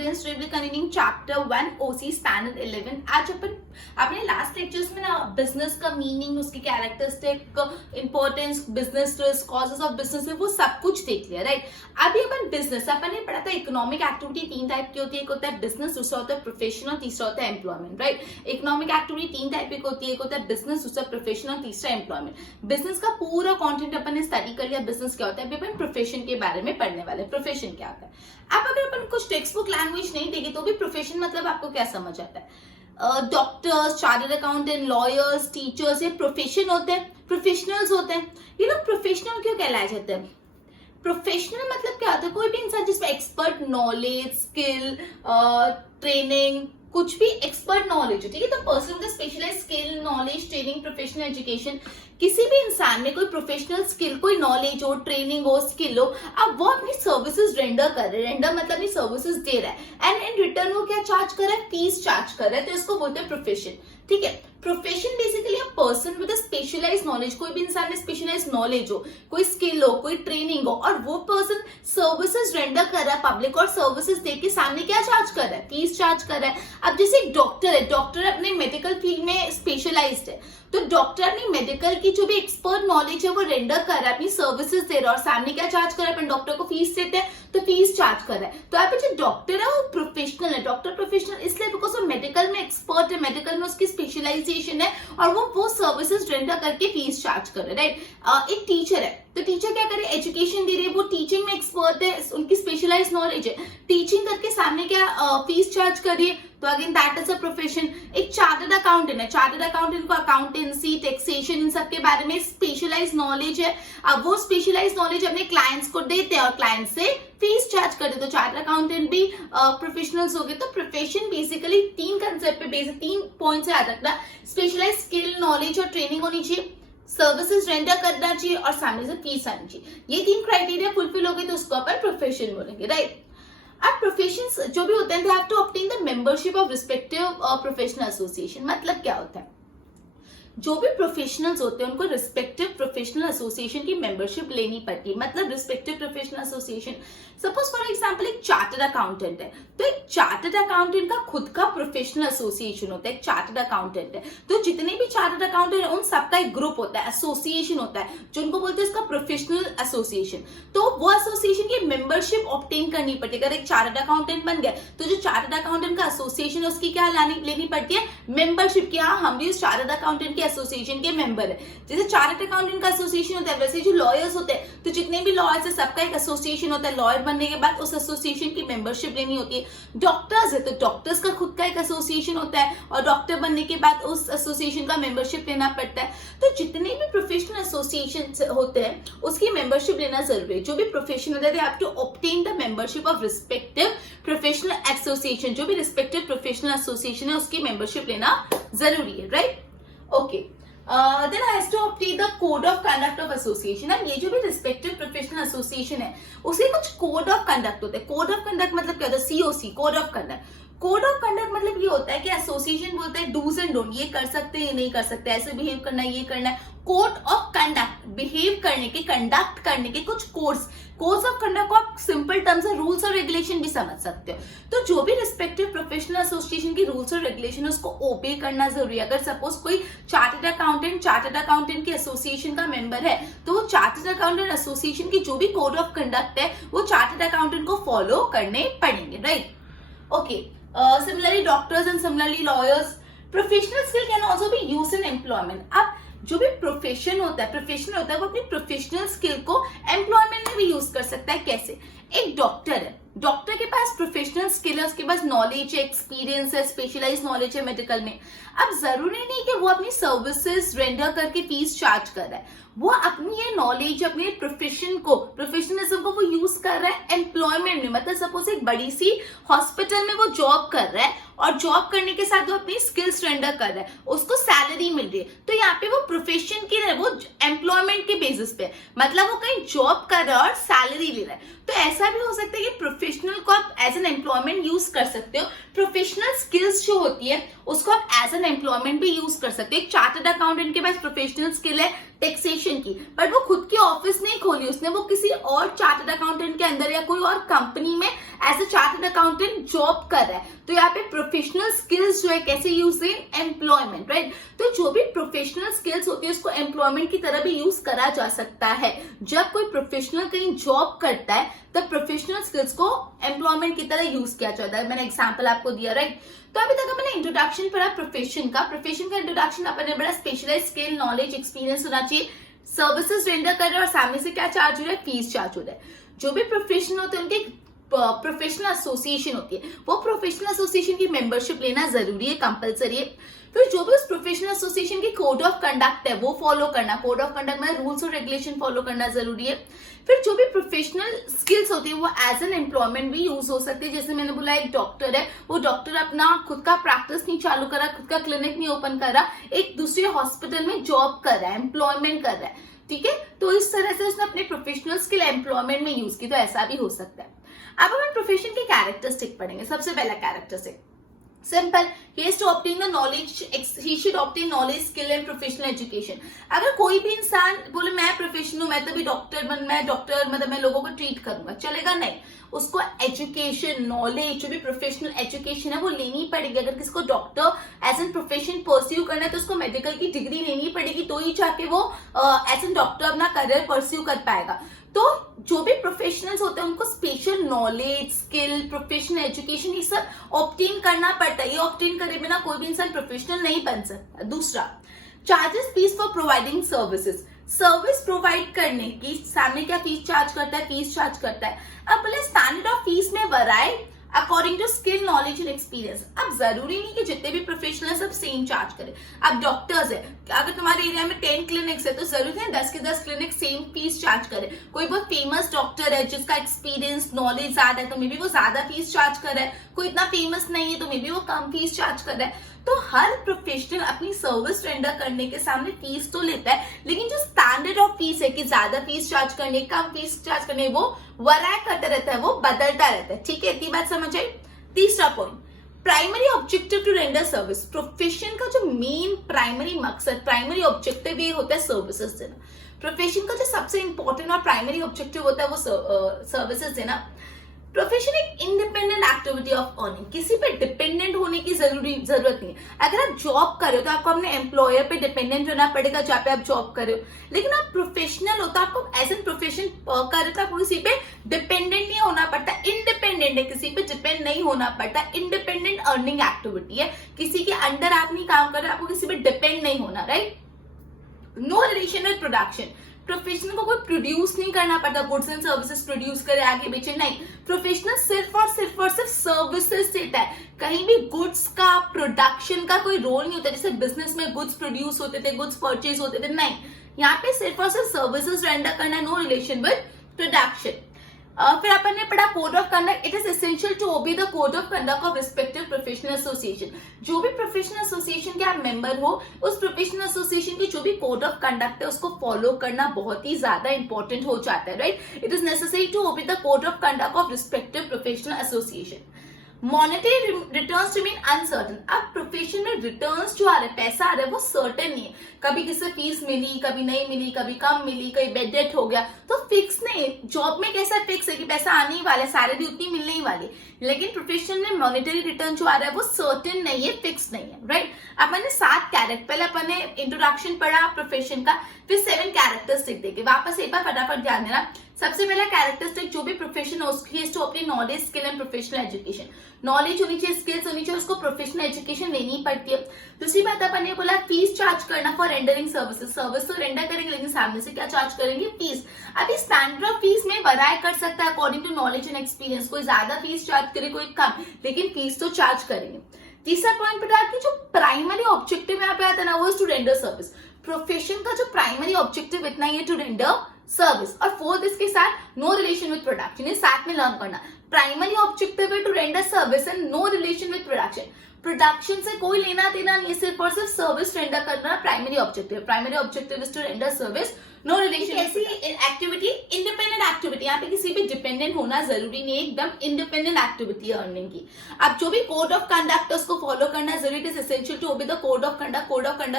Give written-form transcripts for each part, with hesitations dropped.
Students, today continuing chapter 1 ओसी standard 11। आज अपन अपने last lectures में ना बिजनेस का मीनिंग, उसकी characteristic, importance, business risk, causes of business, वो सब कुछ देख लिया, राइट। अभी अपन बिजनेस, अपन ने पढ़ा था इकोनॉमिक एक्टिविटी 3 टाइप की होती है। एक होता है बिजनेस, दूसरा होता है प्रोफेशनल, तीसरा होता है employment, right. Economic activity 3 type की होती है। एक होता है बिजनेस, दूसरा प्रोफेशनल, तीसरा एम्प्लॉयमेंट। बिजनेस का पूरा कंटेंट अपन ने स्टडी कर लिया, बिजनेस क्या होता है। अभी अपन प्रोफेशन के बारे में पढ़ने वाले, प्रोफेशन क्या होता है। अब अगर अपन कुछ टेक्स्ट बुक लैंग्वेज नहीं देगी तो भी प्रोफेशन मतलब आपको क्या समझ आता है। Doctors, chartered accountant, lawyers, teachers, ये प्रोफेशन होते हैं, प्रोफेशनल्स होते हैं। ये लोग प्रोफेशनल क्यों कहलाए जाते हैं? प्रोफेशनल मतलब क्या होता है? कोई भी इंसान जिसमें एक्सपर्ट नॉलेज, स्किल, ट्रेनिंग, कुछ भी एक्सपर्ट नॉलेज हो, ठीक है। तो person with specialised skill, knowledge, training, professional education, किसी भी इंसान में कोई प्रोफेशनल स्किल, कोई नॉलेज हो, ट्रेनिंग हो, स्किल हो, अब वो अपनी सर्विसेज रेंडर कर रहे हैं। रेंडर मतलब अपनी सर्विसेज दे रहा है एंड इन रिटर्न वो क्या चार्ज कर रहा है? फीस चार्ज कर रहा है। तो इसको बोलते हैं प्रोफेशन, ठीक है। Profession basically a person with specialised knowledge, कोई भी इंसान में स्पेशलाइज्ड नॉलेज हो, कोई स्किल हो, कोई ट्रेनिंग हो, और वो पर्सन सर्विसेज रेंडर कर रहा है पब्लिक, और सर्विसेज दे के सामने क्या चार्ज कर रहा है? फीस चार्ज कर रहा है। अब जैसे एक डॉक्टर है, डॉक्टर अपने मेडिकल फील्ड में स्पेशलाइज्ड है, तो डॉक्टर अपनी मेडिकल की जो भी एक्सपर्ट नॉलेज है वो रेंडर कर रहा है, अपनी सर्विसेज दे रहा है, और सामने क्या चार्ज कर रहा है? अपन डॉक्टर को फीस देते हैं तो फीस चार्ज कर रहा है। तो यहाँ पे जो डॉक्टर है वो प्रोफेशनल है। डॉक्टर प्रोफेशनल इसलिए बिकॉज वो मेडिकल में एक्सपर्ट है, मेडिकल में उसकी स्पेशलाइजेशन है, और वो सर्विसेज रेंडर करके फीस चार्ज कर रहे हैं, राइट। एक टीचर है, तो टीचर क्या करे? एजुकेशन दे रही है, वो टीचिंग में एक्सपर्ट है, उनकी स्पेशलाइज्ड नॉलेज है, टीचिंग करके सामने क्या फीस चार्ज कर रही है, तो again that is a profession. एक चार्टर्ड अकाउंटेंट है, चार्टर्ड अकाउंटेंट को अकाउंटेंसी, टैक्सेशन, इन सब के बारे में स्पेशलाइज्ड नॉलेज है। अब वो स्पेशलाइज्ड नॉलेज अपने क्लाइंट्स को देते हैं और क्लाइंट से फीस चार्ज करते हैं, तो चार्टर्ड अकाउंटेंट भी प्रोफेशनल्स हो गए। तो प्रोफेशन बेसिकली 3 कंसेप्ट पे बेसिक 3 पॉइंट्स याद रखना। स्पेशलाइज्ड स्किल, नॉलेज और ट्रेनिंग होनी चाहिए, सर्विसेज रेंडर करना चाहिए, और सामने से फीस आनी चाहिए। ये 3 क्राइटेरिया फुलफिल हो गए तो उसको अपन प्रोफेशन बोलेंगे, राइट। अब प्रोफेशंस जो भी होते हैं, they have to obtain the membership of respective professional association. मतलब क्या होता है? जो भी प्रोफेशनल्स होते हैं उनको रिस्पेक्टिव प्रोफेशनल एसोसिएशन की मेंबरशिप लेनी पड़ती है। मतलब respective professional association, suppose for example एक चार्टर्ड अकाउंटेंट है, तो एक चार्टर्ड अकाउंटेंट का खुद का प्रोफेशनल एसोसिएशन होता है। एक चार्टर्ड अकाउंटेंट है तो जितने भी चार्टर्ड अकाउंटेंट है उन सबका एक ग्रुप होता है, एसोसिएशन होता है, जो उनको बोलते हैं इसका प्रोफेशनल एसोसिएशन। तो वो एसोसिएशन की मेंबरशिप ऑब्टेन करनी पड़ती है। अगर एक चार्टर्ड अकाउंटेंट बन गया तो जो चार्टर्ड अकाउंटेंट का एसोसिएशन है उसकी क्या लेनी पड़ती है? मेंबरशिप की। हाँ, हम भी उस चार्टर्ड अकाउंटेंट एसोसिएशन के मेंबर है। जैसे चार्टर्ड अकाउंटेंट का एसोसिएशन होता है, वैसे जो लॉयर्स होते हैं, तो जितने भी लॉयर्स है सबका एक एसोसिएशन होता है। लॉयर बनने के बाद उस एसोसिएशन की मेंबरशिप लेनी होती है। डॉक्टर्स है तो डॉक्टर्स का खुद का एक एसोसिएशन होता है, और डॉक्टर बनने के बाद उस एसोसिएशन का मेंबरशिप लेना पड़ता है। तो जितने भी प्रोफेशनल एसोसिएशन होते हैं उसकी मेंबरशिप लेना जरूरी है। जो भी प्रोफेशन होता है, they have to obtain the membership of respective professional association. जो भी रिस्पेक्टिव प्रोफेशनल एसोसिएशन है उसकी मेंबरशिप लेना जरूरी है, right. Okay, then has to obtain the code of conduct of association। अब ये जो भी रिस्पेक्टिव प्रोफेशनल एसोसिएशन है उसके कुछ कोड ऑफ कंडक्ट होते हैं। कोड ऑफ कंडक्ट मतलब क्या होता है? COC, code of conduct. Code of conduct मतलब ये होता है कि एसोसिएशन बोलता है डूज एंड डोंट, ये कर सकते हैं, ये नहीं कर सकते, ऐसे बिहेव करना है, ये करना है। कोड ऑफ कंडक्ट, बिहेव करने के, कंडक्ट करने के कुछ कोड्स ऑफ कंडक्ट को आप सिंपल टर्म्स में रूल्स और रेगुलेशन भी समझ सकते हो। तो जो भी रिस्पेक्टिव प्रोफेशनल एसोसिएशन की रूल्स और रेगुलेशन है उसको ओबे करना जरूरी है। अगर सपोज कोई चार्टर्ड अकाउंटेंट के एसोसिएशन का मेंबर है तो वो चार्टर्ड अकाउंटेंट एसोसिएशन की जो भी कोड ऑफ कंडक्ट है वो चार्टर्ड अकाउंटेंट को फॉलो करने पड़ेंगे, right. Okay, similarly doctors and similarly lawyers, professional skill can also be used in employment। अब जो भी प्रोफेशनल होता है वो अपनी प्रोफेशनल स्किल को एम्प्लॉयमेंट में भी यूज कर सकता है। कैसे? एक डॉक्टर है, डॉक्टर के पास प्रोफेशनल स्किल है, उसके पास नॉलेज है, एक्सपीरियंस है, स्पेशलाइज्ड नॉलेज है मेडिकल में। अब जरूरी नहीं कि वो अपनी सर्विसेज रेंडर करके फीस चार्ज कर रहा है, वो अपनी ये नॉलेज, अपने प्रोफेशन को, प्रोफेशनलिज्म को वो यूज कर रहा है एम्प्लॉयमेंट में। मतलब सपोज एक बड़ी सी हॉस्पिटल में वो जॉब कर रहा है, और जॉब करने के साथ वो अपनी स्किल्स रेंडर कर रहा है, उसको सैलरी मिल रही है। तो यहाँ पे वो प्रोफेशन की है, वो एम्प्लॉयमेंट के बेसिस पे, मतलब वो कहीं जॉब कर रहा है और सैलरी ले रहा है। तो ऐसा भी हो सकता है कि प्रोफेशनल को आप एज एन एम्प्लॉयमेंट यूज कर सकते हो। प्रोफेशनल स्किल्स जो होती है उसको आप एज एन एम्प्लॉयमेंट भी यूज कर सकते हो। एक चार्टर्ड अकाउंटेंट के पास प्रोफेशनल स्किल है टैक्सेशन की, बट वो खुद की ऑफिस नहीं खोली उसने, वो किसी और चार्टर्ड अकाउंटेंट के अंदर या कोई और कंपनी में as a chartered accountant job कर रहा है। तो यहाँ पे प्रोफेशनल स्किल्स जो है कैसे यूज इन एम्प्लॉयमेंट, राइट। तो जो भी प्रोफेशनल स्किल्स होती है उसको एम्प्लॉयमेंट की तरह भी यूज करा जा सकता है। जब कोई प्रोफेशनल कहीं जॉब करता है तब प्रोफेशनल स्किल्स को एम्प्लॉयमेंट की तरह यूज किया जाता है। मैंने एग्जाम्पल आपको दिया, राइट। तो अभी तक मैंने इंट्रोडक्शन पढ़ा प्रोफेशन का इंट्रोडक्शन अपने बड़ा स्पेशलाइज स्किल, नॉलेज, एक्सपीरियंस होना चाहिए, सर्विसेज रेंडर कर रहे हैं और सामने से क्या चार्ज हो रहा है, फीस चार्ज हो रहा है। जो भी प्रोफेशनल होते हैं उनके प्रोफेशनल एसोसिएशन होती है, वो प्रोफेशनल एसोसिएशन की मेंबरशिप लेना जरूरी है, कंपलसरी है। फिर जो भी उस प्रोफेशनल एसोसिएशन की कोड ऑफ कंडक्ट है वो फॉलो करना, कोड ऑफ कंडक्ट में रूल्स और रेगुलेशन फॉलो करना जरूरी है। फिर जो भी प्रोफेशनल स्किल्स होती है वो एज एन एम्प्लॉयमेंट भी यूज हो सकती है। जैसे मैंने बोला एक डॉक्टर है, वो डॉक्टर अपना खुद का प्रैक्टिस नहीं चालू कर रहा, खुद का क्लिनिक नहीं ओपन कर रहा, एक दूसरे हॉस्पिटल में जॉब कर रहा है, एम्प्लॉयमेंट कर रहा है, ठीक है। तो इस तरह से उसने अपने प्रोफेशनल स्किल एम्प्लॉयमेंट में यूज की, तो ऐसा भी हो सकता है। अब हम प्रोफेशन के कैरेक्टरिस्टिक पढ़ेंगे। सबसे पहला characteristic simple, he has to obtain the knowledge, he should obtain knowledge, skill and professional education। अगर कोई भी इंसान बोले मैं प्रोफेशनल हूं, मैं तभी डॉक्टर मतलब मैं लोगों को ट्रीट करूंगा, चलेगा नहीं। उसको एजुकेशन, नॉलेज, जो भी प्रोफेशनल एजुकेशन है वो लेनी पड़ेगी। अगर किसी को doctor as an profession pursue करना है तो उसको मेडिकल की डिग्री लेनी पड़ेगी, तो ही जाके वो एज एन डॉक्टर अपना करियर परस्यू कर पाएगा। तो जो भी प्रोफेशनल्स होते हैं उनको special knowledge, skill, professional education ये सब ऑब्टेन करना पड़ता है। ये ऑब्टेन करे बिना कोई भी इंसान प्रोफेशनल नहीं बन सकता। दूसरा, charges fees for providing services, service provide करने की सामने क्या फीस चार्ज करता है, फीस चार्ज करता है। अब बोले स्टैंडर्ड ऑफ फीस में vary according to skill, knowledge and experience. अब जरूरी नहीं कि जितने भी प्रोफेशनल सब सेम चार्ज करें। अब डॉक्टर्स है, अगर तुम्हारे एरिया में 10 क्लिनिक्स है तो जरूरी है 10 के 10 क्लिनिक सेम फीस चार्ज करे। कोई बहुत फेमस डॉक्टर है जिसका एक्सपीरियंस, नॉलेज ज्यादा है तो मे बी वो ज्यादा फीस चार्ज कर रहा है, कोई इतना फेमस नहीं है तो मे बी वो कम फीस चार्ज कर रहा है। तो हर प्रोफेशनल अपनी सर्विस रेंडर करने के सामने फीस तो लेता है, लेकिन जो स्टैंडर्ड ऑफ फीस है कि ज्यादा फीस चार्ज करने, कम फीस चार्ज करने, वो वराय करता रहता है, वो बदलता रहता है, ठीक है। इतनी बात समझ आई। तीसरा point, primary objective to render service. Profession का जो मेन प्राइमरी मकसद, प्राइमरी ऑब्जेक्टिव ये होता है सर्विसेज देना। प्रोफेशन का जो सबसे इंपॉर्टेंट और प्राइमरी ऑब्जेक्टिव होता है वो सर्विसेज देना। प्रोफेशन एक इंडिपेंडेंट एक्टिविटी ऑफ अर्निंग, किसी पे डिपेंडेंट होने की जरूरत नहीं है। अगर आप जॉब कर रहे हो तो आपको अपने एम्प्लॉयर पे डिपेंडेंट होना पड़ेगा जहाँ पे आप जॉब कर रहे हो, लेकिन आप प्रोफेशनल हो तो आपको एज एन प्रोफेशन कर रहे हो तो आपको किसी पे डिपेंडेंट नहीं होना पड़ता, इंडिपेंडेंट है, किसी पे डिपेंड नहीं होना पड़ता। इंडिपेंडेंट अर्निंग एक्टिविटी है, किसी के अंडर आप नहीं काम कर रहे, आपको किसी पे डिपेंड नहीं होना, right. No relation with production, professional को कोई प्रोड्यूस नहीं करना पड़ता, गुड्स एंड सर्विसेज प्रोड्यूस करे आगे बेचे, नहीं। प्रोफेशनल सिर्फ और सिर्फ सर्विसेज देता है, कहीं भी गुड्स का, प्रोडक्शन का कोई रोल नहीं होता। जैसे बिजनेस में गुड्स प्रोड्यूस होते थे, गुड्स परचेज होते थे, नहीं। यहाँ पे सिर्फ और सिर्फ सर्विसेज रेंडर करना, नो रिलेशन विद प्रोडक्शन। फिर अपन ने पढ़ा code of conduct. It is essential to obey the code of conduct of respective professional association. जो भी प्रोफेशनल एसोसिएशन के आप मेंबर हो, उस प्रोफेशनल एसोसिएशन की जो भी कोड ऑफ कंडक्ट है उसको फॉलो करना बहुत ही ज्यादा इंपॉर्टेंट हो जाता है, right. It is necessary to obey the code of conduct of respective professional association. Monetary returns remain uncertain. अब प्रोफेशन में रिटर्न्स जो आ रहे, पैसा आ रहा है, वो सर्टेन नहीं है। कभी किसी फीस मिली, कभी नहीं मिली, कभी कम मिली, कभी बेड डेट हो गया, तो फिक्स नहीं। जॉब में कैसा फिक्स है कि पैसा आने ही वाला है, सैलरी उतनी मिलने ही वाली, लेकिन प्रोफेशन में मॉनेटरी रिटर्न जो आ रहा है वो सर्टेन नहीं है, फिक्स नहीं है, राइट। अपन ने 7 कैरेक्टर, पहले अपन ने इंट्रोडक्शन पढ़ा प्रोफेशन का, फिर 7 कैरेक्टरिस्टिक देखे। वापस एक बार फटाफट ध्यान देना। सबसे पहला कैरेक्टरिस्टिक, जो भी प्रोफेशन हो उसकी टू अपनी knowledge, skill and professional education. Knowledge होनी चाहिए, स्किल्स होनी चाहिए, उसको प्रोफेशनल एजुकेशन लेनी पड़ती है। दूसरी बात अपन ने बोला फीस चार्ज करना फॉर रेंडरिंग सर्विसेज। सर्विस तो रेंडर करेंगे लेकिन सामने से क्या चार्ज करेंगे, फीस। अभी स्टैंडर्ड ऑफ फीस में वराय कर सकता है according to knowledge and experience, कोई ज्यादा फीस चार्ज करे, कोई कम, लेकिन फीस तो चार्ज करेंगे। तीसरा पॉइंट पता है कि जो प्राइमरी ऑब्जेक्टिव यहाँ पे आता है ना, वो is to render service. Profession का जो प्राइमरी ऑब्जेक्टिव इतना ही है, टू रेंडर सर्विस। और फोर्थ इसके साथ नो रिलेशन विद प्रोडक्शन, ये साथ में लर्न करना। प्राइमरी ऑब्जेक्टिव है to render service and no relation with production. Production से कोई लेना देना नहीं, सिर्फ और सिर्फ सर्विस रेंडर करना primary objective is to render service, no relation. ऐसी एक्टिविटी इंडिपेंडेंट एक्टिविटी, यहाँ पे किसी पे डिपेंडेंट होना जरूरी नहीं है, एकदम इंडिपेंडेंट एक्टिविटी है अर्निंग की। अब जो भी कोड ऑफ कंडक्ट उसको फॉलो करना जरूरी, it is essential to obey the code of conduct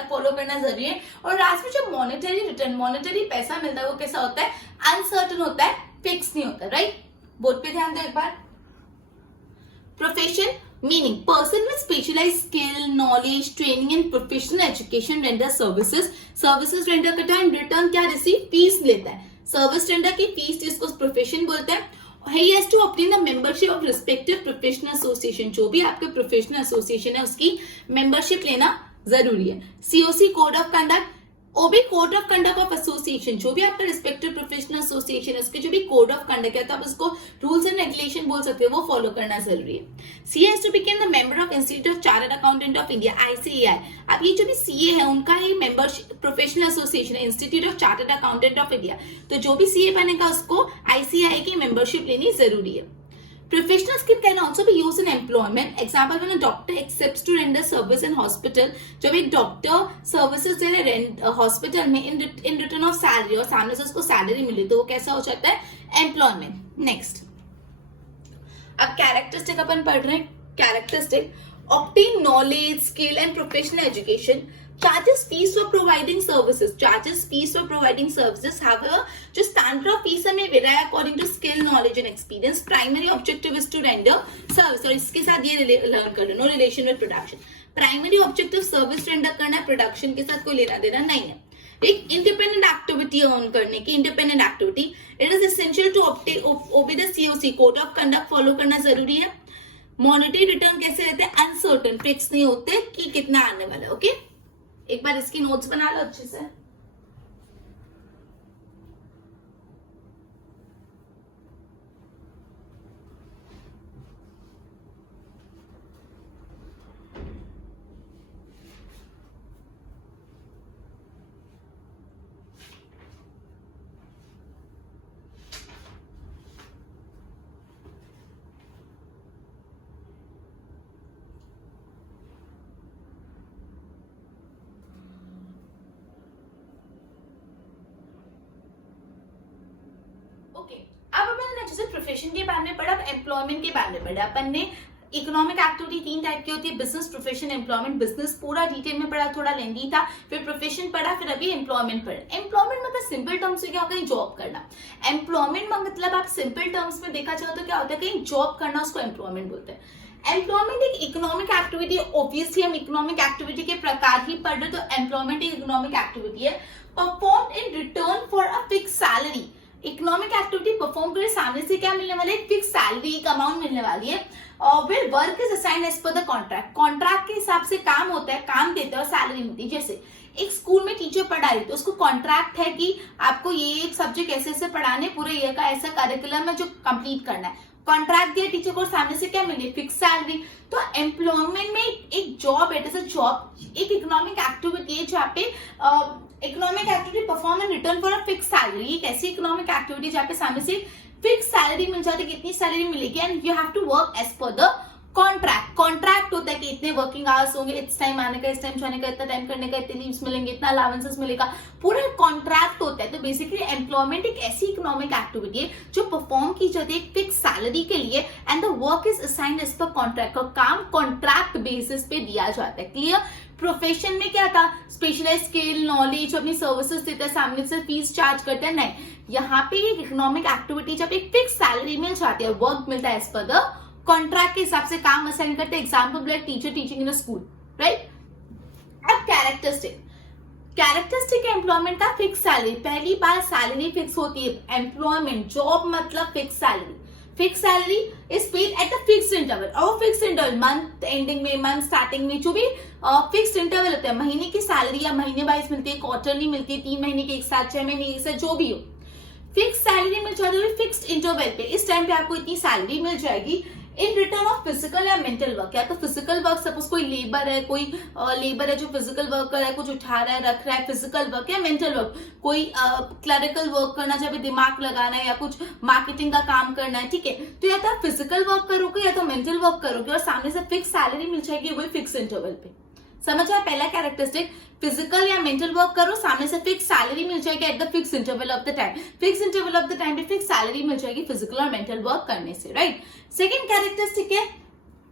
follow करना जरूरी है। और लास्ट में जो मॉनेटरी रिटर्न, मॉनेटरी पैसा मिलता है वो कैसा होता है, अनसर्टन होता है, फिक्स नहीं होता, राइट। बोर्ड पे ध्यान दो एक बार। Profession meaning person with specialized skill, knowledge, training and professional education render services render करता है, return क्या receive, फीस लेता है। सर्विस रेंडर की फीस जिसको प्रोफेशन बोलते हैं। He has to obtain the membership of respective professional association, जो भी आपके प्रोफेशनल एसोसिएशन है उसकी मेंबरशिप लेना जरूरी है। COC code of conduct, obey code of conduct of association, जो भी आपका रिस्पेक्टिव प्रोफेशनल एसोसिएशन है उसके जो भी कोड ऑफ कंडक्ट है, तो आप उसको रूल्स एंड रेगुलेशन बोल सकते हो, वो फॉलो करना जरूरी है। She has to become the member of institute of chartered accountant of India, ICAI। अब ये जो भी CA है उनका ही मेंबरशिप प्रोफेशनल एसोसिएशन है, institute of chartered accountant of India, तो जो भी CA बनेगा उसको ICAI की मेंबरशिप लेनी जरूरी है। Professional skill can also be used in employment. Example, when a doctor accepts to render service in hospital, जब एक डॉक्टर सर्विसेज दे रहे हैं हॉस्पिटल में in return of salary और सामने से उसको सैलरी मिली, तो वो कैसा हो जाता है, एम्प्लॉयमेंट। नेक्स्ट, अब कैरेक्टरिस्टिक अपन पढ़ रहे हैं। Characteristic, obtain knowledge, skill and professional education. Charges fees for providing services. However, जो standard of fees हमें मिल रहा है according to skill, knowledge and experience. Primary objective is to render service, और इसके साथ ये लर्न कर लो, no relation with production. Primary objective service render करना है, production के साथ कोई लेना देना नहीं है। एक इंडिपेंडेंट एक्टिविटी अर्न करने की, independent activity, it is essential to obey the COC code of conduct follow करना जरूरी है। मॉनेटरी रिटर्न कैसे रहते हैं, अनसर्टन, फिक्स नहीं होते कि कितना आने वाला है। ओके, एक बार इसकी नोट्स बना लो अच्छे से। ओके, अब अपन ने जैसे प्रोफेशन के बारे में पढ़ा, अब एम्प्लॉयमेंट के बारे में पढ़ा। अपन ने इकोनॉमिक एक्टिविटी 3 टाइप की होती है, बिजनेस, प्रोफेशन, एम्प्लॉयमेंट। बिजनेस पूरा डिटेल में पढ़ा, थोड़ा लेंदी था, फिर प्रोफेशन पढ़ा, फिर अभी एम्प्लॉयमेंट पढ़ा। एम्प्लॉयमेंट मतलब सिंपल टर्म्स में क्या होता है, जॉब करना। एम्प्लॉयमेंट मतलब आप सिंपल टर्म्स में देखा जाए तो क्या होता है, कहीं जॉब करना, उसको एम्प्लॉयमेंट बोलते हैं। एम्प्लॉयमेंट एक इकोनॉमिक एक्टिविटी, ऑब्वियसली हम इकोनॉमिक एक्टिविटी के प्रकार ही पढ़ रहे, तो एम्प्लॉयमेंट एक इकोनॉमिक एक्टिविटी है, perform in return for a fix salary. Economic activity perform करे, सामने से क्या मिलने वाला है, फिक्स सैलरी, एक अमाउंट मिलने वाली है। और फिर work is assigned as per the contract, contract के हिसाब से काम होता है, काम देते हैं और सैलरी मिलती है। जैसे एक स्कूल में टीचर पढ़ा रही तो उसको कॉन्ट्रैक्ट है कि आपको ये एक सब्जेक्ट ऐसे ऐसे पढ़ाने, पूरे ईयर का ऐसा करिकुलम है जो कंप्लीट करना है। कॉन्ट्रैक्ट दिया टीचर को, सामने से क्या मिली, फिक्स सैलरी। तो एम्प्लॉयमेंट में एक जॉब है, इट इज अ जॉब, एक इकोनॉमिक एक्टिविटी है जहाँ पे economic activity perform in return for a fix salary. एक ऐसी इकोनॉमिक एक्टिविटी जहाँ पे सामने से फिक्स सैलरी मिल जाती है, कितनी सैलरी मिलेगी, and you have to work as per the contract. Contract होता है कि इतने वर्किंग आवर्स होंगे, इस टाइम आने का, इस टाइम जाने का, इतना टाइम करने का, इतने लीव्स मिलेंगे, इतना अलाउंसेस मिलेगा, पूरा कॉन्ट्रैक्ट होता है। तो बेसिकली एम्प्लॉयमेंट एक ऐसी इकोनॉमिक एक्टिविटी है जो परफॉर्म की जाती है एक फिक्स सैलरी के लिए, and the work is assigned as per contract, और काम कॉन्ट्रैक्ट बेसिस पे दिया जाता है। क्लियर। प्रोफेशन में क्या था, स्पेशलाइज स्किल, नॉलेज, अपनी सर्विसेज देते हैं, सामने से फीस चार्ज करते हैं, नहीं। यहाँ पे एक इकोनॉमिक एक्टिविटी जब एक फिक्स सैलरी मिल जाती है, वर्क मिलता है एज पर द कॉन्ट्रैक्ट के हिसाब से काम असाइन करते हैं। Example like teacher teaching in a school, right. अब कैरेक्टरिस्टिक एम्प्लॉयमेंट का फिक्स सैलरी, पहली बार सैलरी फिक्स होती है। एम्प्लॉयमेंट जॉब मतलब fix salary, fix salary is paid at a fixed interval, और फिक्स्ड इंटरवल मंथ एंडिंग में, मंथ स्टार्टिंग में, जो भी फिक्स्ड इंटरवल होता है, महीने की सैलरी या महीने वाइज मिलती है, क्वार्टरली मिलती है, 3 महीने के एक साथ, 6 महीने एक साथ, जो भी हो, फिक्स सैलरी मिल जाती है फिक्स्ड इंटरवल पे। इस टाइम पे आपको इतनी सैलरी मिल जाएगी, इन रिटर्न ऑफ फिजिकल या मेंटल वर्क। या तो फिजिकल वर्क, सपोज कोई लेबर है जो फिजिकल वर्क कर रहा है, कुछ उठा रहा है, रख रहा है, फिजिकल वर्क, या मेंटल वर्क कोई क्लरिकल वर्क करना, जब दिमाग लगाना है या कुछ मार्केटिंग का काम करना है, ठीक है। तो या तो आप फिजिकल वर्क करोगे या तो मेंटल वर्क करोगे और सामने से फिक्स सैलरी मिल जाएगी, वही फिक्स इंटरवल पे। समझ आया पहला कैरेक्टरिस्टिक, फिजिकल या मेंटल वर्क करो, सामने से फिक्स सैलरी मिल जाएगी at the fix interval of the time. Fix interval of the time पे फिक्स सैलरी मिल जाएगी फिजिकल और मेंटल वर्क करने से, राइट। सेकंड कैरेक्टरिस्टिक है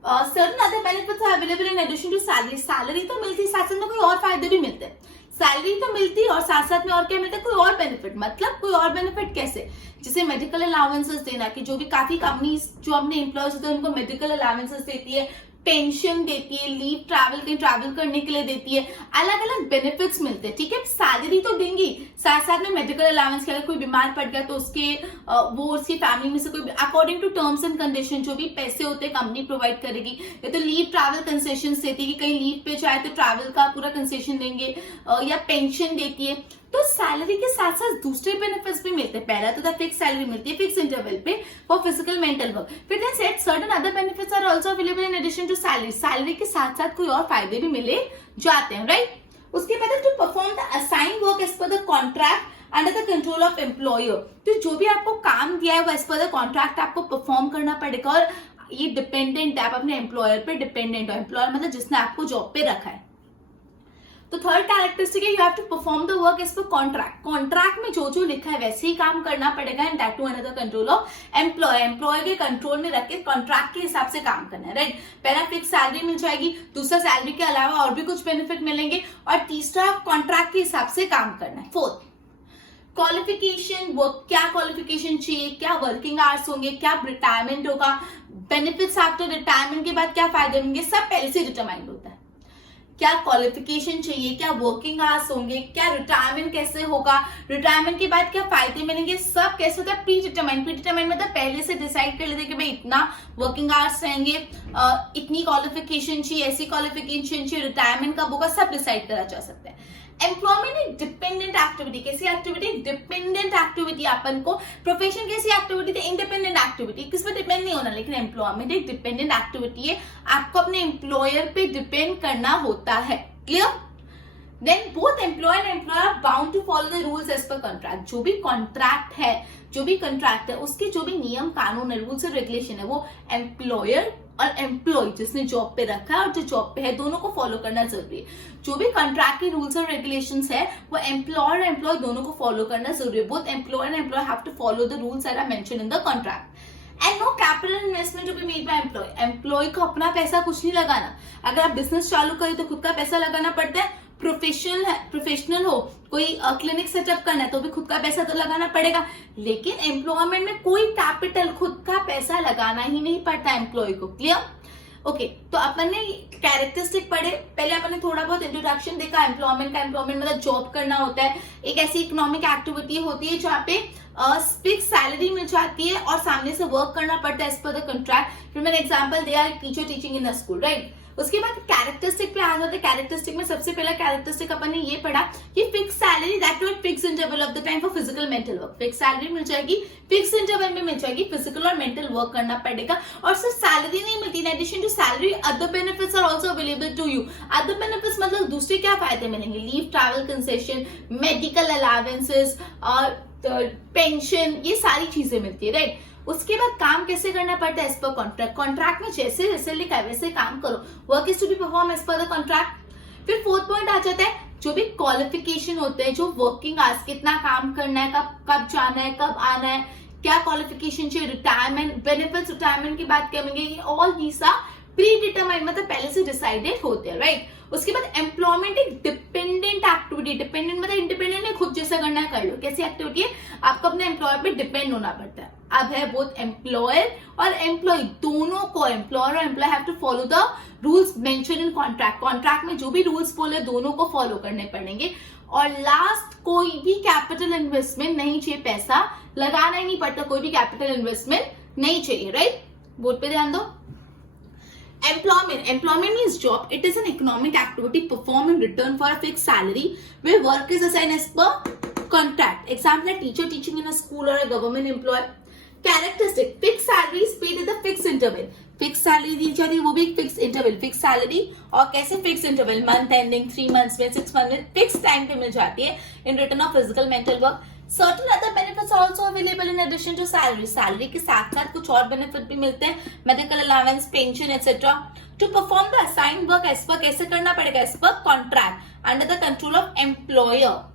certain other benefits are available in addition to salary. Salary तो मिलती है, साथ साथ में कोई और फायदे भी मिलते हैं। सैलरी तो मिलती है और साथ साथ में और क्या मिलता है, कोई और बेनिफिट। मतलब कोई और बेनिफिट कैसे, जैसे मेडिकल अलाउंसेस देना, कि जो भी काफी कंपनीज जो अपने एम्प्लॉयज होते हैं उनको मेडिकल अलाउंसेस देती है, पेंशन देती है, लीव कहीं ट्रैवल करने के लिए देती है, अलग अलग बेनिफिट्स मिलते हैं, ठीक है। सैलरी तो देंगी, साथ साथ में मेडिकल अलाउंस के, अगर कोई बीमार पड़ गया तो उसकी फैमिली में से कोई according to terms and condition जो भी पैसे होते हैं कंपनी प्रोवाइड करेगी। या तो लीव ट्रैवल कंसेशन देती है कि कहीं लीव पे जाए तो ट्रैवल का पूरा कंसेशन देंगे, या पेंशन देती है। तो सैलरी के साथ साथ दूसरे बेनिफिट्स भी मिलते हैं। पहला तो फिक्स सैलरी मिलती है फिक्स इंटरवल पे फॉर फिजिकल मेंटल वर्क। फिर then set certain other benefits are also available in addition to salary. Salary के साथ साथ कोई और फायदे भी मिले जाते हैं, राइट। उसके बाद to perform the assign work as per the contract under the control of employer. तो जो भी आपको काम दिया है वो एज पर द कॉन्ट्रैक्ट आपको परफॉर्म करना पड़ेगा। और ये डिपेंडेंट है, आप अपने एम्प्लॉयर पे डिपेंडेंट हो। एम्प्लॉयर मतलब जिसने आपको जॉब पे रखा है। तो थर्ड कैरेक्टरिस्टिक है you have to perform the work as per contract. Contract में जो जो लिखा है वैसे ही काम करना पड़ेगा, and that too under the control of employer. Employer के कंट्रोल में रख के कॉन्ट्रैक्ट के हिसाब से काम करना है, राइट। पहला फिक्स सैलरी मिल जाएगी, दूसरा सैलरी के अलावा और भी कुछ बेनिफिट मिलेंगे, और तीसरा कॉन्ट्रैक्ट के हिसाब से काम करना है। फोर्थ क्वालिफिकेशन, वर्क क्या क्वालिफिकेशन चाहिए, क्या वर्किंग आवर्स होंगे, क्या रिटायरमेंट होगा, बेनिफिट्स आफ्टर रिटायरमेंट के बाद क्या फायदे होंगे, सब पहले से डिटरमाइंड होता है। क्या क्वालिफिकेशन चाहिए, क्या वर्किंग आवर्स होंगे, क्या रिटायरमेंट कैसे होगा, रिटायरमेंट के बाद क्या फायदे मिलेंगे, सब कैसे होता है प्री डिटरमाइंड। प्री डिटरमाइंड मतलब पहले से डिसाइड कर लेते हैं कि भाई इतना वर्किंग आवर्स रहेंगे, इतनी क्वालिफिकेशन चाहिए, ऐसी क्वालिफिकेशन चाहिए, रिटायरमेंट कब होगा, सब डिसाइड करा जा सकता है। एम्प्लॉयमेंट एक डिपेंडेंट एक्टिविटी, कैसी एक्टिविटी, डिपेंडेंट एक्टिविटी। अपन को प्रोफेशन कैसी एक्टिविटी थी, इंडिपेंडेंट एक्टिविटी, किस पे डिपेंड नहीं होना। लेकिन एम्प्लॉयमेंट एक डिपेंडेंट एक्टिविटी है, आपको अपने एम्प्लॉयर पे डिपेंड करना होता है। Clear. Then both employer and employer are bound to follow the rules as per contract. जो भी कॉन्ट्रैक्ट है उसके जो भी नियम कानून है, रूल्स और रेगुलेशन है, वो एम्प्लॉयर और एम्प्लॉय जिसने जॉब पे रखा है और जो जॉब पे है, दोनों को फॉलो करना जरूरी है। जो भी कॉन्ट्रैक्ट के रूल्स और रेगुलेशंस है वो एम्प्लॉयर और एम्प्लॉय दोनों को फॉलो करना जरूरी है। Both employer and employee have to follow the rules that are mentioned in the contract. And no capital investment to be made by employee. Employee को अपना पैसा कुछ नहीं लगाना। अगर आप बिजनेस चालू करें तो खुद का पैसा लगाना पड़ता है। प्रोफेशनल हो, कोई क्लिनिक सेटअप करना है तो भी खुद का पैसा तो लगाना पड़ेगा। लेकिन एम्प्लॉयमेंट में कोई कैपिटल, खुद का पैसा लगाना ही नहीं पड़ता एम्प्लॉय को। क्लियर। ओके, तो अपन ने कैरेक्टरिस्टिक पढ़े। पहले अपन ने थोड़ा बहुत इंट्रोडक्शन देखा एम्प्लॉयमेंट का। एम्प्लॉयमेंट मतलब जॉब करना होता है, एक ऐसी इकोनॉमिक एक्टिविटी होती है जहाँ पे फिक्स सैलरी मिल जाती है और सामने से वर्क करना पड़ता है एज पर द कॉन्ट्रैक्ट। फिर मैंने एग्जांपल दिया teacher teaching in the school, right. उसके बाद कैरेक्टरिस्टिक पे आ जाते हैं। कैरेक्टरिस्टिक में सबसे पहला कैरेक्टरिस्टिक अपन ने ये पढ़ा कि fix salary that too at fix interval of the time for physical mental work. Fix salary मिल जाएगी, फिक्स इंटरवल में मिल जाएगी, फिजिकल और मेंटल वर्क करना पड़ेगा। और सिर्फ सैलरी नहीं मिलती, in addition to salary other benefits are also available to you. Other benefits मतलब दूसरे क्या फायदे मिलेंगे, leave travel concession, medical allowances और पेंशन, ये सारी चीजें मिलती है, राइट। उसके बाद काम कैसे करना पड़ता है एज पर कॉन्ट्रैक्ट। कॉन्ट्रैक्ट में जैसे जैसे लिखा है वैसे काम करो। Work is to be perform as per the contract. फिर फोर्थ पॉइंट आ जाता है जो भी क्वालिफिकेशन होते हैं, जो वर्किंग आवर्स, कितना काम करना है, कब जाना है, कब आना है, क्या क्वालिफिकेशन चाहिए, रिटायरमेंट बेनिफिट्स, रिटायरमेंट की बात करेंगे, all these are predetermined, मतलब पहले से डिसाइडेड होते हैं, राइट। उसके बाद एम्प्लॉयमेंट एक डिपेंडेंट एक्टिविटी। डिपेंडेंट मतलब इंडिपेंडेंट है, खुद जैसा करना है कर लो। कैसी एक्टिविटी है, आपको अपने एम्प्लॉयर पे डिपेंड होना पड़ता है। अब है बोथ एम्प्लॉयर और एम्प्लॉय, दोनों को एम्प्लॉयर और employee have to follow the rules mentioned in contract. Contract में जो भी रूल्स बोले दोनों को फॉलो करने पड़ेंगे। और लास्ट, कोई भी कैपिटल इन्वेस्टमेंट नहीं चाहिए, पैसा लगाना ही नहीं पड़ता, कोई भी कैपिटल इन्वेस्टमेंट नहीं चाहिए, राइट। बोर्ड पे ध्यान दो। Employment means job. It is an economic activity performed in return for a fixed salary where work is assigned as per contract. Example, a teacher teaching in a school or a government employee. Characteristic, fixed salary is paid at a fixed interval. Fix salary दी जाती है, वो भी एक fix interval, fix salary. और कैसे fix interval, month ending, 3 months में, 6 month में, फिक्स टाइम पे मिल जाती है in return of physical mental work. Certain other benefits also available in addition to salary, salary के साथ साथ कुछ और बेनिफिट भी मिलते हैं, medical allowance, pension etcetera. To perform the assign work as per, कैसे करना पड़ेगा, as per contract under the control of employer.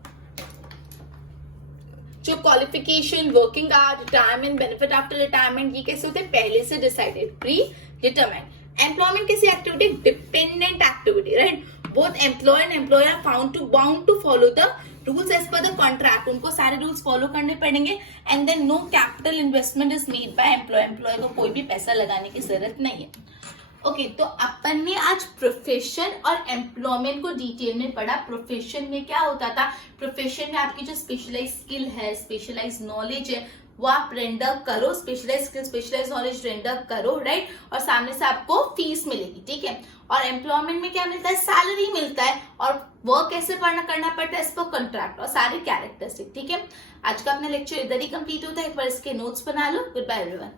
जो qualification, working hour, retirement, benefit after retirement, ये कैसे होते हैं, पहले से डिसाइडेड, प्री डिटरमाइंड। एम्प्लॉयमेंट कैसी activity, dependent activity, right. Both employer and employer are bound to follow the rules as per the contract, उनको सारे रूल्स फॉलो करने पड़ेंगे। And then no capital investment is made by employee, employee को कोई भी पैसा लगाने की जरूरत नहीं है। ओके, तो अपन ने आज प्रोफेशन और एम्प्लॉयमेंट को डिटेल में पढ़ा। प्रोफेशन में क्या होता था, प्रोफेशन में आपकी जो स्पेशलाइज स्किल है, स्पेशलाइज नॉलेज है, वो आप रेंडर करो, specialise skill, specialise knowledge render करो, राइट। और सामने से आपको फीस मिलेगी, ठीक है। और एम्प्लॉयमेंट में क्या मिलता है, सैलरी मिलता है, और वर्क कैसे करना पड़ता है, इस पर कॉन्ट्रैक्ट और सारे कैरेक्टरिस्टिक, ठीक है। आज का अपना लेक्चर इधर ही कंप्लीट होता है, एक बार इसके नोट्स बना लो। Good bye everyone.